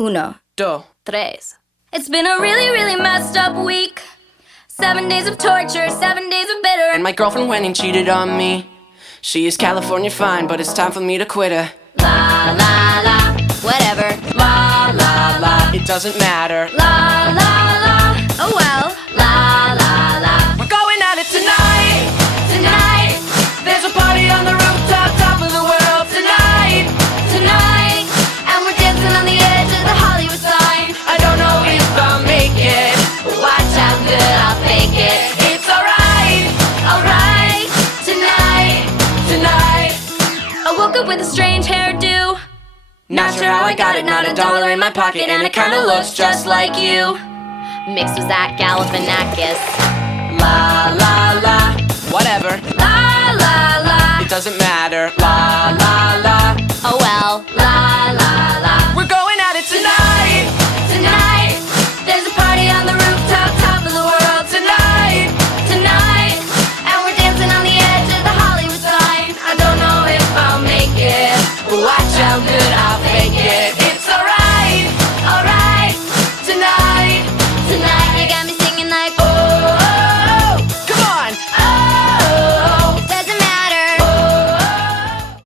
Uno, Dos. tres. It's been a really, really messed up week. 7 days of torture, 7 days of bitter. And my girlfriend went and cheated on me. She is California fine, but it's time for me to quit her. La, la, la, whatever. La, la, la, It doesn't matter. la, la, la, oh well. La, la, la, We're going at it tonight. tonight, There's a party on the rooftop, top of the world tonight. tonight. And we're dancing on the edge of the Hollywood sign. I don't know if I'll make it. But watch how good I'll fake it. It's alright. Alright, tonight. Tonight. I woke up with a strange hairdo. Not sure how I got it, not a dollar in my pocket, and it kinda looks just like you. Mixed with Zach Galifianakis. La la la, whatever. La, la, la, It doesn't matter. La la la. oh well.